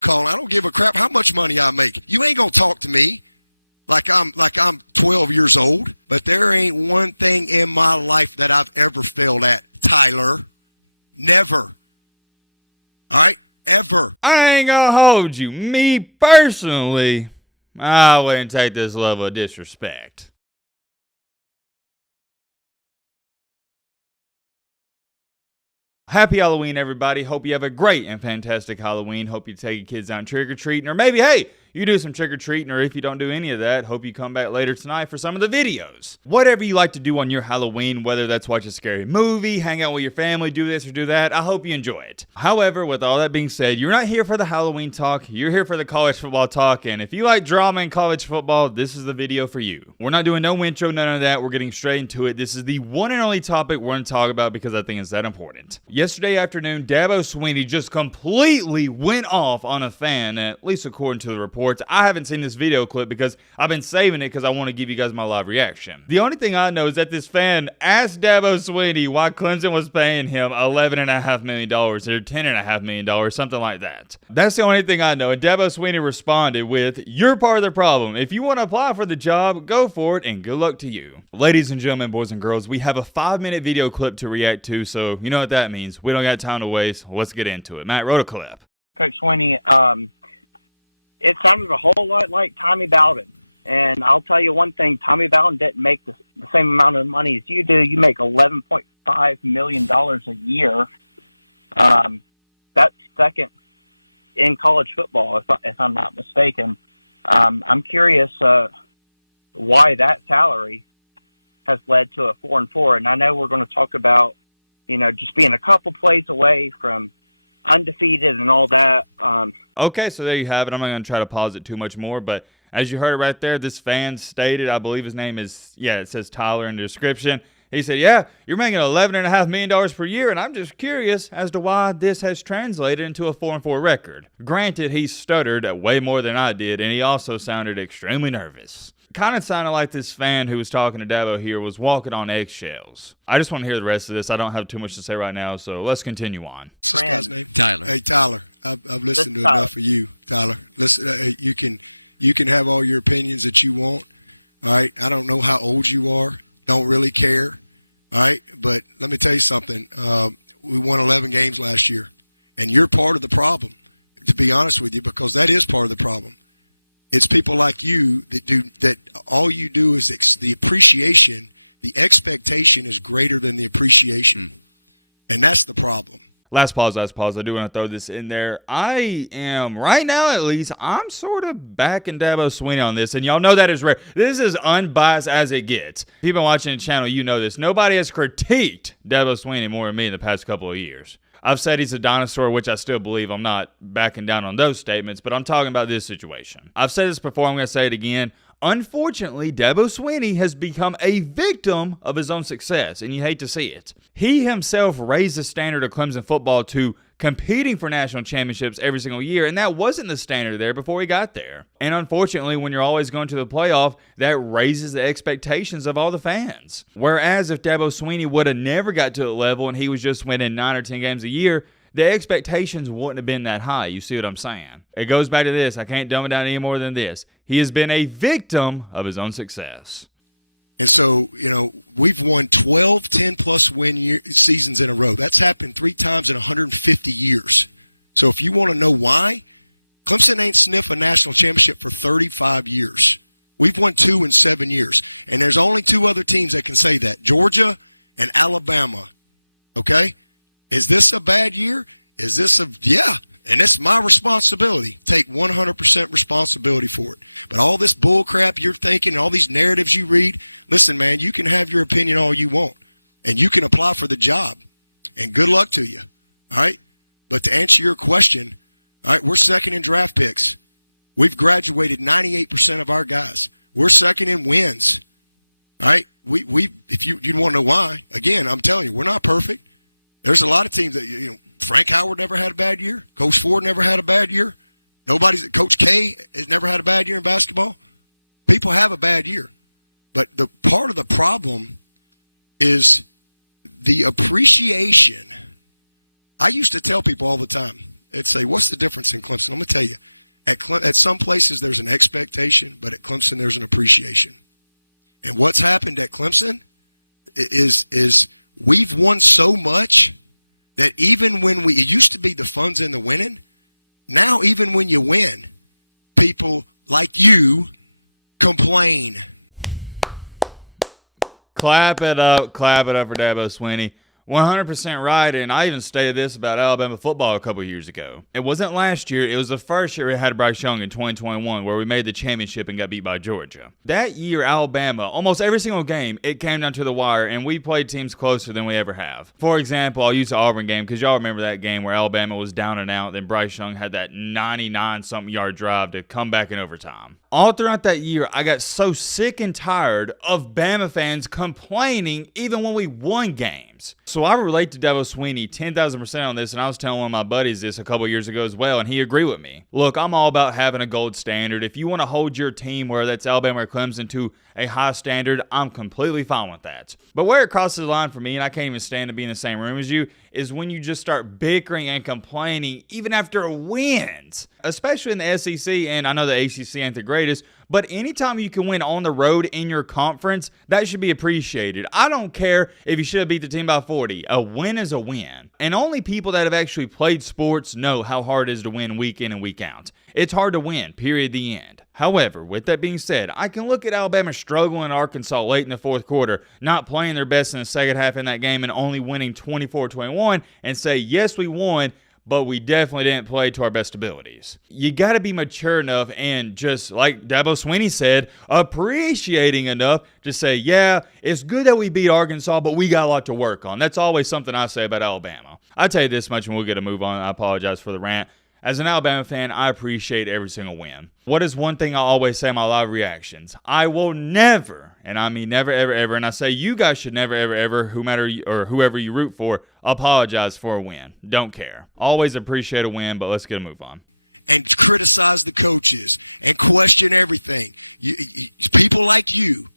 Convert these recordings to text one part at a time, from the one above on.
Colin, I don't give a crap how much money I make. You ain't going to talk to me like I'm 12 years old. But there ain't one thing in my life that I've ever failed at, Tyler. Never. All right? Ever. I ain't gonna hold you. Me personally, I wouldn't take this level of disrespect. Happy Halloween, everybody. Hope you have a great and fantastic Halloween. Hope you take your kids out trick-or-treating. Or maybe, hey, you do some trick-or-treating. Or if you don't do any of that, hope you come back later tonight for some of the videos. Whatever you like to do on your Halloween, whether that's watch a scary movie, hang out with your family, do this or do that, I hope you enjoy it. However, with all that being said, you're not here for the Halloween talk. You're here for the college football talk. And if you like drama in college football, this is the video for you. We're not doing no intro, none of that. We're getting straight into it. This is the one and only topic we're going to talk about because I think it's that important. Yesterday afternoon, Dabo Swinney just completely went off on a fan, at least according to the reports. I haven't seen this video clip because I've been saving it because I want to give you guys my live reaction. The only thing I know is that this fan asked Dabo Swinney why Clemson was paying him $11.5 million or $10.5 million, something like that. That's the only thing I know. And Dabo Swinney responded with, "You're part of the problem. If you want to apply for the job, go for it and good luck to you." Ladies and gentlemen, boys and girls, we have a 5-minute video clip to react to, so you know what that means. We don't got time to waste. Let's get into it. Matt, roll a clip. Coach Swinney, it sounded a whole lot like Tommy Bowden. And I'll tell you one thing, Tommy Bowden didn't make the same amount of money as you do. You make $11.5 million a year. That's second in college football, if I'm not mistaken. I'm curious why that salary has led to a 4-4. And I know we're going to talk about, just being a couple plays away from undefeated and all that. Okay, so there you have it. I'm not going to try to pause it too much more, but as you heard it right there, this fan stated, I believe his name is, it says Tyler in the description. He said, yeah, you're making $11.5 million per year, and I'm just curious as to why this has translated into a 4-4 record. Granted, he stuttered way more than I did, and he also sounded extremely nervous. Kind of sounded like this fan who was talking to Dabo here was walking on eggshells. I just want to hear the rest of this. I don't have too much to say right now, so let's continue on. What's this guy's name? Tyler. Hey, Tyler, I've listened to enough of you, Tyler. Listen, you can have all your opinions that you want. All right, I don't know how old you are. Don't really care. All right, but let me tell you something. We won 11 games last year, and you're part of the problem, to be honest with you, because that is part of the problem. It's people like you that all you do is the appreciation, the expectation is greater than the appreciation. And that's the problem. Last pause. I do want to throw this in there. I am, right now at least, I'm sort of backing Dabo Swinney on this. And y'all know that is rare. This is unbiased as it gets. If you've been watching the channel, you know this. Nobody has critiqued Dabo Swinney more than me in the past couple of years. I've said he's a dinosaur, which I still believe. I'm not backing down on those statements, but I'm talking about this situation. I've said this before. I'm going to say it again. Unfortunately, Dabo Swinney has become a victim of his own success, and you hate to see it. He himself raised the standard of Clemson football to competing for national championships every single year, and that wasn't the standard there before he got there. And unfortunately, when you're always going to the playoff, that raises the expectations of all the fans. Whereas if Dabo Swinney would have never got to the level and he was just winning 9 or 10 games a year, the expectations wouldn't have been that high. You see what I'm saying? It goes back to this. I can't dumb it down any more than this. He has been a victim of his own success. And so, we've won 12 10-plus win seasons in a row. That's happened 3 times in 150 years. So if you want to know why, Clemson ain't sniffed a national championship for 35 years. We've won 2 in 7 years. And there's only 2 other teams that can say that, Georgia and Alabama. Okay? Is this a bad year? Yeah. And it's my responsibility. Take 100% responsibility for it. But all this bull crap you're thinking, all these narratives you read, listen, man, you can have your opinion all you want. And you can apply for the job. And good luck to you. All right? But to answer your question, all right, we're second in draft picks. We've graduated 98% of our guys. We're second in wins. All right? If you want to know why, again, I'm telling you, we're not perfect. There's a lot of teams that, Frank Howard never had a bad year. Coach Ford never had a bad year. Coach K has never had a bad year in basketball. People have a bad year. But the part of the problem is the appreciation. I used to tell people all the time, It'd say, what's the difference in Clemson? I'm going to tell you. At some places, there's an expectation, but at Clemson, there's an appreciation. And what's happened at Clemson is we've won so much that even when it used to be the fun's in the winning, now even when you win, people like you complain. Clap it up for Dabo Swinney. 100% right, and I even stated this about Alabama football a couple years ago. It wasn't last year, it was the first year we had Bryce Young in 2021 where we made the championship and got beat by Georgia. That year, Alabama, almost every single game, it came down to the wire, and we played teams closer than we ever have. For example, I'll use the Auburn game because y'all remember that game where Alabama was down and out, then Bryce Young had that 99-something yard drive to come back in overtime. All throughout that year, I got so sick and tired of Bama fans complaining even when we won games. So I relate to Dabo Swinney 10,000% on this, and I was telling one of my buddies this a couple years ago as well, and he agreed with me. Look, I'm all about having a gold standard. If you want to hold your team, whether that's Alabama or Clemson, to a high standard, I'm completely fine with that. But where it crosses the line for me, and I can't even stand to be in the same room as you, is when you just start bickering and complaining even after wins, especially in the SEC, and I know the ACC ain't the greatest, but anytime you can win on the road in your conference, that should be appreciated. I don't care if you should have beat the team by 40. A win is a win. And only people that have actually played sports know how hard it is to win week in and week out. It's hard to win, period, the end. However, with that being said, I can look at Alabama struggling in Arkansas late in the fourth quarter, not playing their best in the second half in that game and only winning 24-21 and say, yes, we won, but we definitely didn't play to our best abilities. You got to be mature enough and just, like Dabo Swinney said, appreciating enough to say, yeah, it's good that we beat Arkansas, but we got a lot to work on. That's always something I say about Alabama. I'll tell you this much and we'll get to move on. I apologize for the rant. As an Alabama fan, I appreciate every single win. What is one thing I always say in my live reactions? I will never, and I mean never, ever, ever, and I say you guys should never, ever, ever, whoever you root for, apologize for a win. Don't care. Always appreciate a win, but let's get a move on. And criticize the coaches and question everything. People like you,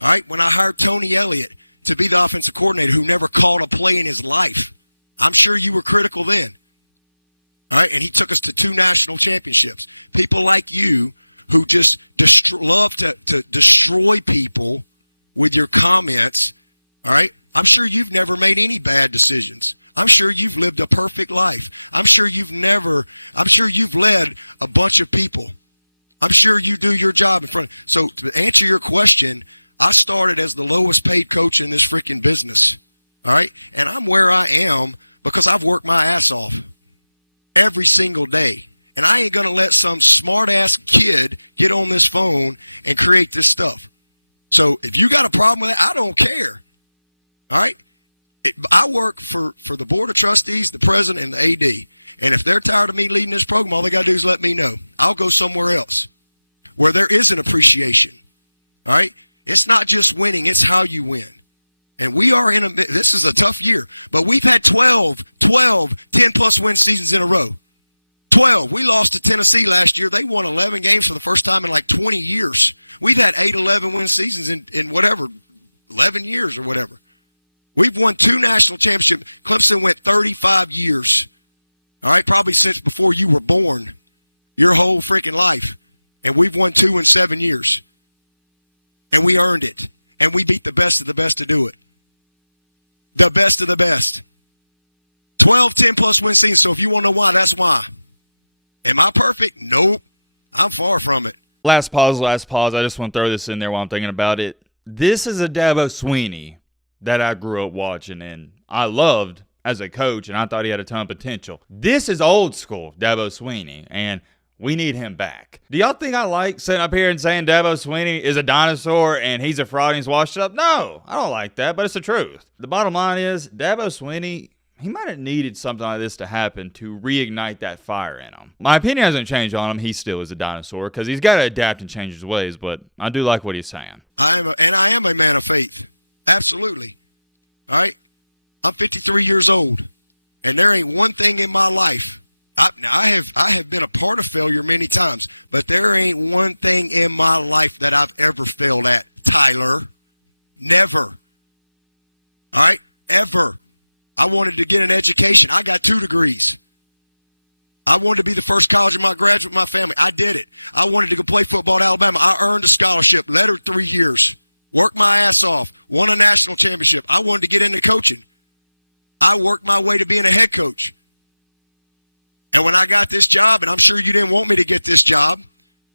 all right, when I hired Tony Elliott to be the offensive coordinator who never called a play in his life, I'm sure you were critical then. All right, and he took us to 2 national championships. People like you who just love to destroy people with your comments, all right? I'm sure you've never made any bad decisions. I'm sure you've lived a perfect life. I'm sure you've led a bunch of people. I'm sure you do your job in front. So to answer your question, I started as the lowest paid coach in this freaking business, all right? And I'm where I am because I've worked my ass off every single day. And I ain't going to let some smart-ass kid get on this phone and create this stuff. So if you got a problem with it, I don't care. All right? I work for the Board of Trustees, the President, and the AD. And if they're tired of me leading this program, all they got to do is let me know. I'll go somewhere else where there is an appreciation. All right? It's not just winning. It's how you win. And we are this is a tough year, but we've had 12, 10-plus win seasons in a row. 12. We lost to Tennessee last year. They won 11 games for the first time in like 20 years. We've had 8, 11 win seasons in whatever, 11 years or whatever. We've won 2 national championships. Clemson went 35 years. All right, probably since before you were born, your whole freaking life. And we've won 2 in 7 years. And we earned it. And we beat the best of the best to do it. The best of the best. 12, 10-plus win seasons. So if you want to know why, that's why. Am I perfect? Nope. I'm far from it. Last pause. I just want to throw this in there while I'm thinking about it. This is a Dabo Swinney that I grew up watching and I loved as a coach, and I thought he had a ton of potential. This is old school Dabo Swinney, and we need him back. Do y'all think I like sitting up here and saying Dabo Swinney is a dinosaur and he's a fraud and he's washed up? No, I don't like that, but it's the truth. The bottom line is Dabo Swinney, he might have needed something like this to happen to reignite that fire in him. My opinion hasn't changed on him. He still is a dinosaur because he's got to adapt and change his ways, but I do like what he's saying. I am a man of faith. Absolutely. All right? I'm 53 years old, and there ain't one thing in my life. I have been a part of failure many times, but there ain't one thing in my life that I've ever failed at, Tyler. Never. All right? Ever. I wanted to get an education. I got 2 degrees. I wanted to be the first college in my graduate, my family. I did it. I wanted to go play football at Alabama. I earned a scholarship, lettered 3 years, worked my ass off, won a national championship. I wanted to get into coaching. I worked my way to being a head coach. And when I got this job, and I'm sure you didn't want me to get this job,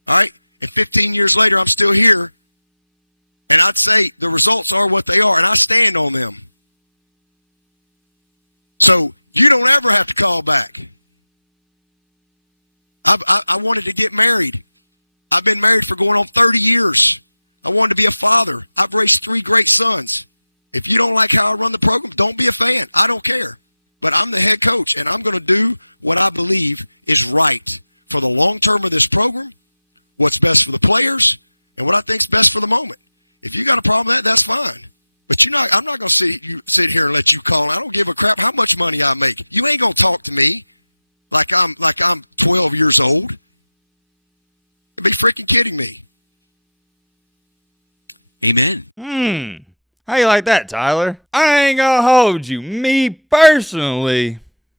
all right, and 15 years later, I'm still here, and I'd say the results are what they are, and I stand on them. So you don't ever have to call back. I wanted to get married. I've been married for going on 30 years. I wanted to be a father. I've raised 3 great sons. If you don't like how I run the program, don't be a fan. I don't care. But I'm the head coach, and I'm going to do what I believe is right for the long term of this program, what's best for the players, and what I think is best for the moment. If you got a problem with that, that's fine. But I'm not going to sit here and let you call. I don't give a crap how much money I make. You ain't going to talk to me like I'm 12 years old. You'd be freaking kidding me. Amen. How you like that, Tyler? I ain't gonna hold you. Me personally,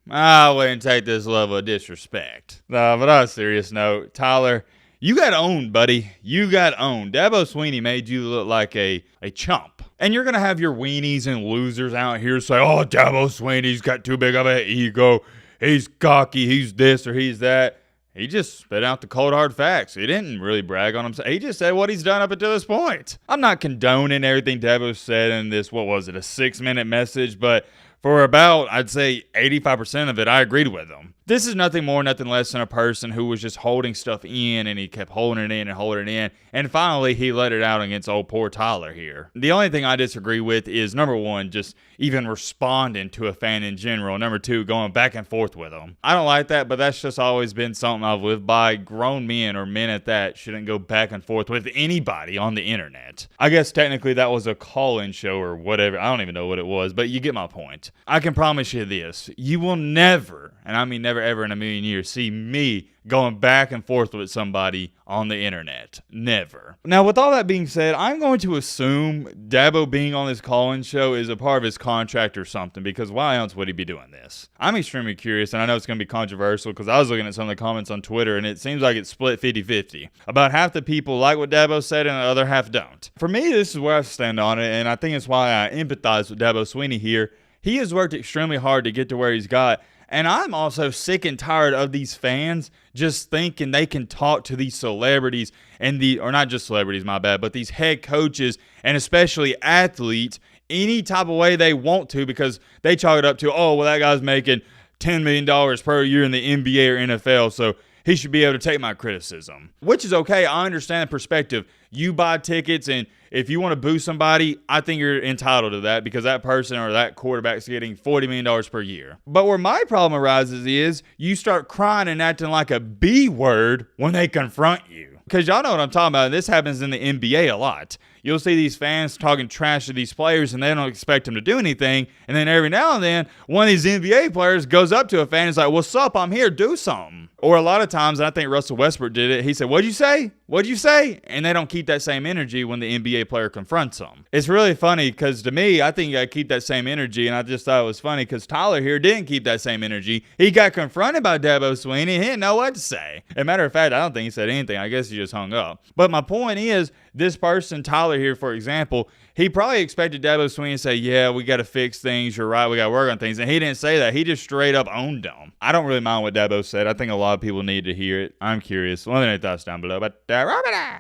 I wouldn't take this level of disrespect. No, but on a serious note, Tyler, you got owned, buddy. You got owned. Dabo Swinney made you look like a chump. And you're going to have your weenies and losers out here say, oh, Dabo Swinney's got too big of an ego. He's cocky. He's this or he's that. He just spit out the cold hard facts. He didn't really brag on himself. He just said what he's done up until this point. I'm not condoning everything Dabo said in this, what was it, a 6-minute message, but for about, I'd say 85% of it, I agreed with him. This is nothing more, nothing less than a person who was just holding stuff in, and he kept holding it in and holding it in, and finally he let it out against old poor Tyler here. The only thing I disagree with is, number one, just even responding to a fan in general. Number two, going back and forth with them. I don't like that, but that's just always been something I've lived by. Grown men, or men at that, shouldn't go back and forth with anybody on the internet. I guess technically that was a call-in show or whatever. I don't even know what it was, but you get my point. I can promise you this. You will never, and I mean never ever in a million years, see me going back and forth with somebody on the internet. Never. Now, with all that being said, I'm going to assume Dabo being on this call-in show is a part of his contract or something, because why else would he be doing this? I'm extremely curious, and I know it's going to be controversial because I was looking at some of the comments on Twitter, and it seems like it's split 50-50. About half the people like what Dabo said, and the other half don't. For me, this is where I stand on it, and I think it's why I empathize with Dabo Swinney here. He has worked extremely hard to get to where he's got. And I'm also sick and tired of these fans just thinking they can talk to these celebrities or not just celebrities, my bad, but these head coaches and especially athletes any type of way they want to, because they chalk it up to, oh, well, that guy's making $10 million per year in the NBA or NFL, so he should be able to take my criticism, which is okay. I understand the perspective. You buy tickets, and if you want to boo somebody, I think you're entitled to that because that person or that quarterback's getting $40 million per year. But where my problem arises is you start crying and acting like a B word when they confront you. Because y'all know what I'm talking about. This happens in the NBA a lot. You'll see these fans talking trash to these players and they don't expect them to do anything. And then every now and then, one of these NBA players goes up to a fan and is like, what's up? I'm here. Do something. Or a lot of times, and I think Russell Westbrook did it, he said, what'd you say? What'd you say? And they don't keep that same energy when the NBA player confronts them. It's really funny because to me, I think you got to keep that same energy. And I just thought it was funny because Tyler here didn't keep that same energy. He got confronted by Dabo Swinney. He didn't know what to say. As a matter of fact, I don't think he said anything. I guess he just hung up. But my point is, this person, Tyler here, for example, he probably expected Dabo Swinney to say, yeah, we got to fix things. You're right. We got to work on things. And he didn't say that. He just straight up owned them. I don't really mind what Dabo said. I think a lot of people need to hear it. I'm curious. Let me know your thoughts down below. But